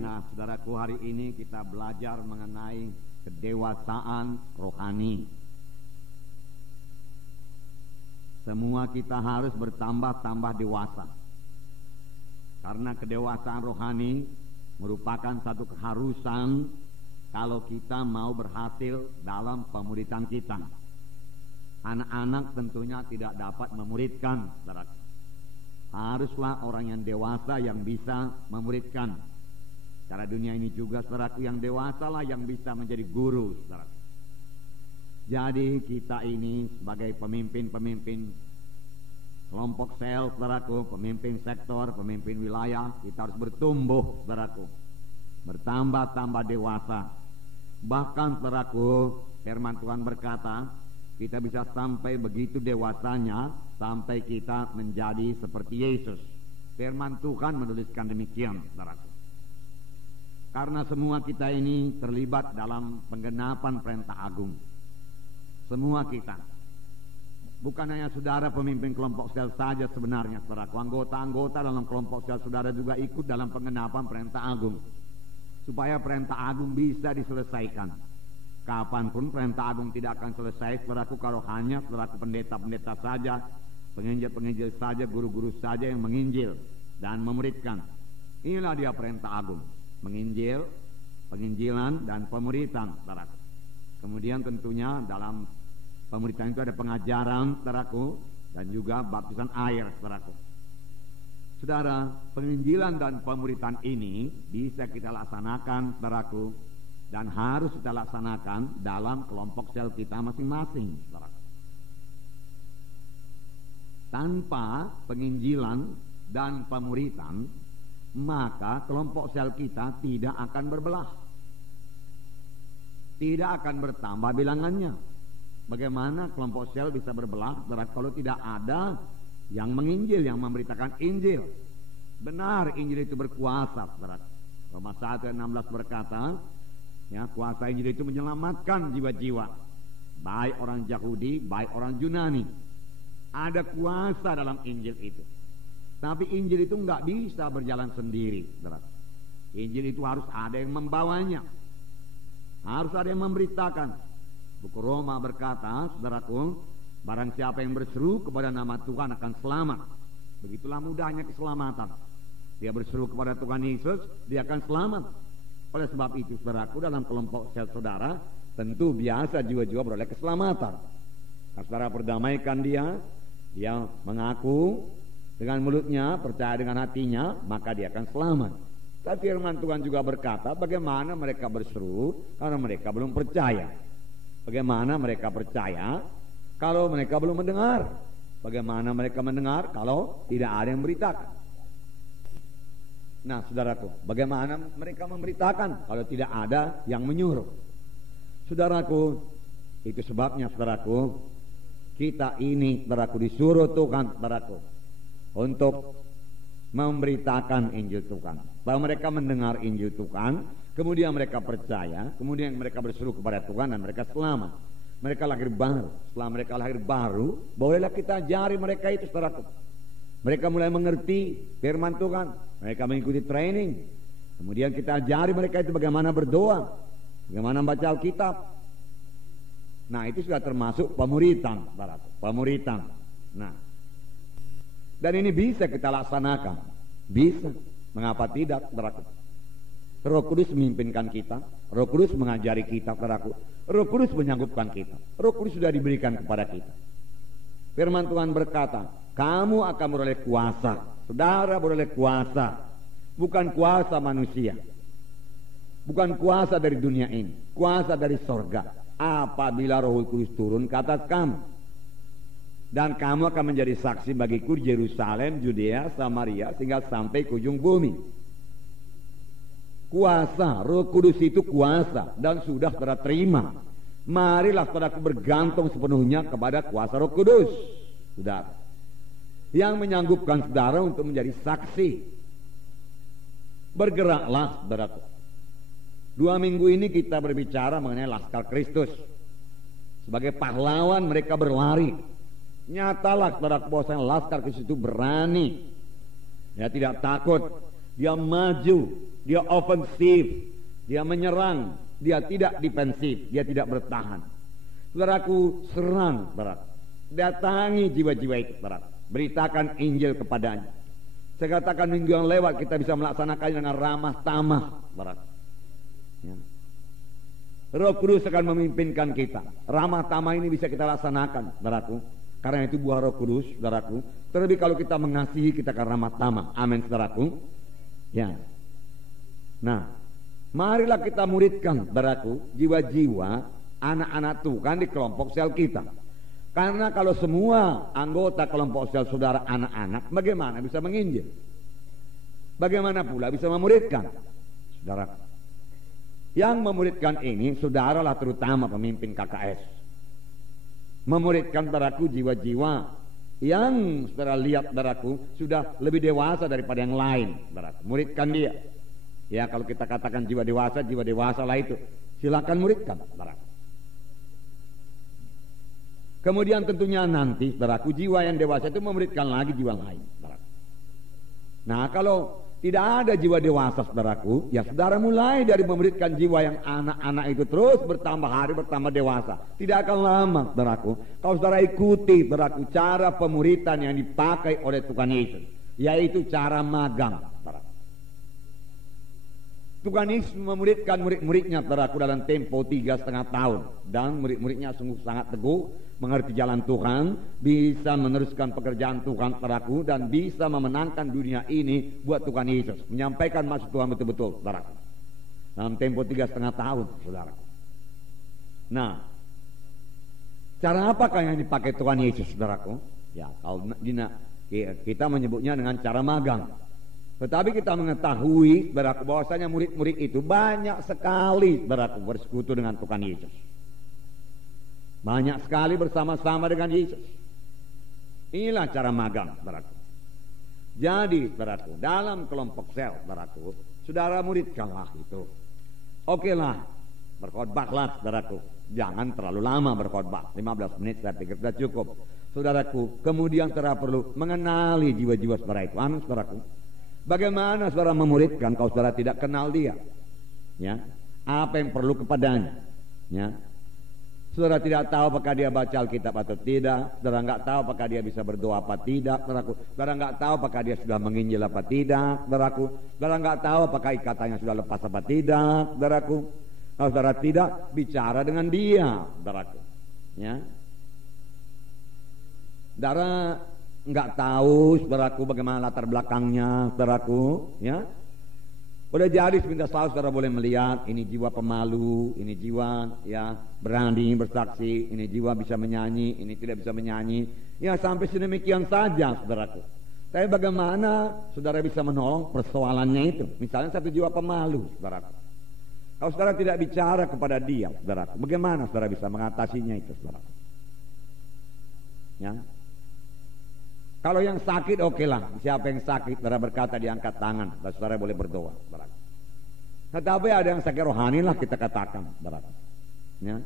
Nah, saudaraku, hari ini kita belajar mengenai kedewasaan rohani. Semua kita harus bertambah-tambah dewasa. Karena kedewasaan rohani merupakan satu keharusan kalau kita mau berhasil dalam pemuridan kita. Anak-anak tentunya tidak dapat memuridkan, saudaraku. Haruslah orang yang dewasa yang bisa memuridkan. Cara dunia ini juga, saudaraku, yang dewasa lah yang bisa menjadi guru, saudaraku. Jadi kita ini sebagai pemimpin-pemimpin kelompok sel, saudaraku, pemimpin sektor, pemimpin wilayah, kita harus bertumbuh, saudaraku, bertambah-tambah dewasa. Bahkan, saudaraku, firman Tuhan berkata, kita bisa sampai begitu dewasanya sampai kita menjadi seperti Yesus. Firman Tuhan menuliskan demikian, saudaraku. Karena semua kita ini terlibat dalam penggenapan perintah agung. Semua kita. Bukan hanya saudara pemimpin kelompok sel saja sebenarnya, saudaraku. Anggota-anggota dalam kelompok sel saudara juga ikut dalam penggenapan perintah agung. Supaya perintah agung bisa diselesaikan. Kapanpun perintah agung tidak akan selesai, saudaraku, kalau hanya saudaraku pendeta-pendeta saja, penginjil-penginjil saja, guru-guru saja yang menginjil dan memuridkan. Inilah dia perintah agung. Menginjil, penginjilan, dan pemuridan, saudaraku. Kemudian tentunya dalam pemuridan itu ada pengajaran, saudaraku, dan juga baptisan air, saudaraku. Saudara, penginjilan dan pemuridan ini bisa kita laksanakan, saudaraku, dan harus kita laksanakan dalam kelompok sel kita masing-masing, saudaraku. Tanpa penginjilan dan pemuridan, maka kelompok sel kita tidak akan berbelah, tidak akan bertambah bilangannya. Bagaimana kelompok sel bisa berbelah kalau tidak ada yang menginjil, yang memberitakan Injil? Benar, Injil itu berkuasa, saudara. Roma 1 ayat 16 berkata, ya, kuasa Injil itu menyelamatkan jiwa-jiwa, baik orang Yahudi, baik orang Yunani. Ada kuasa dalam Injil itu. Tapi Injil itu nggak bisa berjalan sendiri, saudara. Injil itu harus ada yang membawanya, harus ada yang memberitakan. Buku Roma berkata, saudaraku, barang siapa yang berseru kepada nama Tuhan akan selamat. Begitulah mudahnya keselamatan. Dia berseru kepada Tuhan Yesus, dia akan selamat. Oleh sebab itu, saudaraku, dalam kelompok sel saudara, tentu biasa jiwa-jiwa beroleh keselamatan. Nah, saudara perdamaikan dia mengaku dengan mulutnya, percaya dengan hatinya, maka dia akan selamat. Tapi firman Tuhan juga berkata, bagaimana mereka berseru karena mereka belum percaya. Bagaimana mereka percaya kalau mereka belum mendengar? Bagaimana mereka mendengar kalau tidak ada yang memberitakan? Nah, saudaraku, bagaimana mereka memberitakan kalau tidak ada yang menyuruh? Saudaraku, itu sebabnya, saudaraku, kita ini, saudaraku, disuruh Tuhan, saudaraku, untuk memberitakan Injil Tuhan. Bahwa mereka mendengar Injil Tuhan, kemudian mereka percaya, kemudian mereka berseru kepada Tuhan dan mereka selamat. Mereka lahir baru. Setelah mereka lahir baru, bolehlah kita ajari mereka itu, saudaraku. Mereka mulai mengerti firman Tuhan, mereka mengikuti training. Kemudian kita ajari mereka itu bagaimana berdoa, bagaimana membaca Alkitab. Nah, itu sudah termasuk pemuridan, saudaraku. Pemuridan. Nah, dan ini bisa kita laksanakan. Bisa. Mengapa tidak, saudaraku? Roh Kudus memimpinkan kita. Roh Kudus mengajari kita, saudaraku. Roh Kudus menyanggupkan kita. Roh Kudus sudah diberikan kepada kita. Firman Tuhan berkata, kamu akan beroleh kuasa. Saudara beroleh kuasa. Bukan kuasa manusia. Bukan kuasa dari dunia ini. Kuasa dari sorga. Apabila Roh Kudus turun ke atas kamu. Dan kamu akan menjadi saksi bagiku di Yerusalem, Judea, Samaria, sehingga sampai ke ujung bumi. Kuasa, Roh Kudus itu kuasa, dan sudah saudara terima. Marilah saudaraku bergantung sepenuhnya kepada kuasa Roh Kudus, saudara, yang menyanggupkan saudara untuk menjadi saksi. Bergeraklah, saudaraku. 2 minggu ini kita berbicara mengenai Laskar Kristus. Sebagai pahlawan mereka berlari. Nyatalah, saudara, bahwa Laskar Kristus itu berani, ya, tidak takut. dia maju, dia ofensif, dia menyerang, dia tidak defensif, dia tidak bertahan. Saudaraku, serang, saudara. Datangi jiwa-jiwa itu, saudara. Beritakan Injil kepadanya. Saya katakan minggu yang lewat kita bisa melaksanakannya dengan ramah tamah, saudara. Ya. Roh Kudus akan memimpinkan kita. Ramah tamah ini bisa kita laksanakan, saudaraku. Karena itu buah Roh Kudus, saudaraku. Terlebih kalau kita mengasihi, kita akan ramah tamah. Amin, saudaraku. Ya. Nah, marilah kita muridkan, saudaraku, jiwa-jiwa anak-anak Tuhan di kelompok sel kita. Karena kalau semua anggota kelompok sel saudara anak-anak, bagaimana bisa menginjil? Bagaimana pula bisa memuridkan? Saudara, yang memuridkan ini saudaralah terutama pemimpin KKS. Memuridkan, saudaraku, jiwa-jiwa yang saudara lihat, saudaraku, sudah lebih dewasa daripada yang lain, saudaraku. Muridkan dia. Ya, kalau kita katakan jiwa dewasa lah itu. Silakan muridkan, saudaraku. Kemudian tentunya nanti, saudaraku, jiwa yang dewasa itu memuridkan lagi jiwa lain, saudaraku. Nah, kalau tidak ada jiwa dewasa, saudaraku, ya saudara mulai dari memuridkan jiwa yang anak-anak itu terus bertambah hari bertambah dewasa. Tidak akan lama, saudaraku, kalau saudara ikuti, saudaraku, cara pemuridan yang dipakai oleh Tuhan Yesus, yaitu cara magang, saudaraku. Tuhan Yesus memuridkan murid-muridnya, saudaraku, dalam tempo 3,5 tahun. Dan murid-muridnya sungguh sangat teguh, mengerti jalan Tuhan, bisa meneruskan pekerjaan Tuhan, saudaraku, dan bisa memenangkan dunia ini buat Tuhan Yesus. Menyampaikan maksud Tuhan betul-betul, saudaraku. Dalam tempo 3,5 tahun, saudaraku. Nah, cara apakah yang dipakai Tuhan Yesus, saudaraku? Ya, kalau kita menyebutnya dengan cara magang. Tetapi kita mengetahui, saudaraku, bahwasanya murid-murid itu banyak sekali, saudaraku, bersekutu dengan Tuhan Yesus. Banyak sekali bersama-sama dengan Yesus. Inilah cara magang, saudaraku. Jadi, saudaraku, dalam kelompok sel, saudaraku, saudara muridkanlah itu. Oke lah, berkhotbahlah, saudaraku. Jangan terlalu lama berkhotbah, 15 menit saya pikir sudah cukup. Saudaraku, kemudian saudara perlu mengenali jiwa-jiwa saudara itu. Amin, saudaraku. Bagaimana saudara memuridkan kalau saudara tidak kenal dia? Ya, apa yang perlu kepadanya? Ya, saudara tidak tahu apakah dia baca Alkitab atau tidak. Saudara nggak tahu apakah dia bisa berdoa apa tidak, saudaraku. Saudara nggak tahu apakah dia sudah menginjil apa tidak, saudaraku. Saudara nggak tahu apakah ikatannya sudah lepas apa tidak, saudaraku. Kalau saudara tidak, bicara dengan dia, saudaraku. Ya, saudara nggak tahu, saudaraku, bagaimana latar belakangnya, saudaraku, ya. Boleh jadi sepintas lalu saudara boleh melihat ini jiwa pemalu, ini jiwa ya berani bersaksi, ini jiwa bisa menyanyi, ini tidak bisa menyanyi. Ya, sampai sedemikian saja, saudaraku. Tapi bagaimana saudara bisa menolong persoalannya itu? Misalnya satu jiwa pemalu, saudaraku. Kalau saudara tidak bicara kepada dia, saudaraku, bagaimana saudara bisa mengatasinya itu, saudaraku? Ya. Kalau yang sakit, oke lah. Siapa yang sakit, saudara berkata diangkat tangan, dan saudara boleh berdoa, saudara. Tetapi ada yang sakit rohani lah kita katakan, saudara. Ya,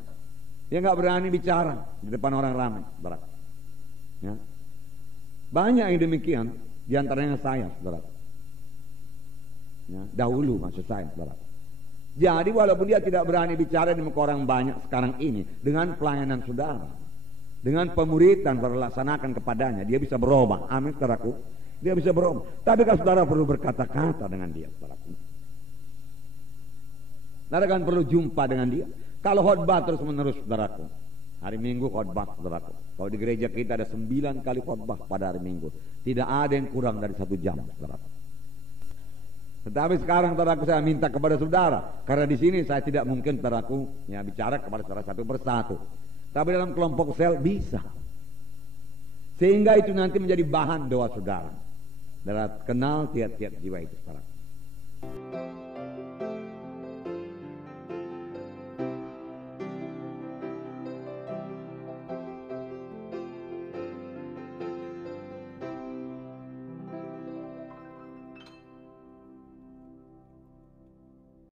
dia nggak berani bicara di depan orang ramai, saudara. Ya, banyak yang demikian, diantaranya saya, saudara. Ya, dahulu maksud saya, saudara. Jadi walaupun dia tidak berani bicara di muka orang banyak sekarang ini, dengan pelayanan saudara, dengan pemuridan berlaksanakan kepadanya, dia bisa berubah. Amin, saudaraku. Dia bisa berubah. Tapi kalau saudara perlu berkata-kata dengan dia, saudaraku. Saudara kan perlu jumpa dengan dia. Kalau khotbah terus menerus, saudaraku. Hari Minggu khotbah, saudaraku. Kalau di gereja kita ada 9 kali khotbah pada hari Minggu. Tidak ada yang kurang dari 1 jam, saudaraku. Tetapi sekarang, saudaraku, saya minta kepada saudara, karena di sini saya tidak mungkin, saudaraku, ya bicara kepada saudara satu persatu. Tapi dalam kelompok sel bisa. Sehingga itu nanti menjadi bahan doa saudara. Saudara kenal tiap-tiap jiwa itu, saudara.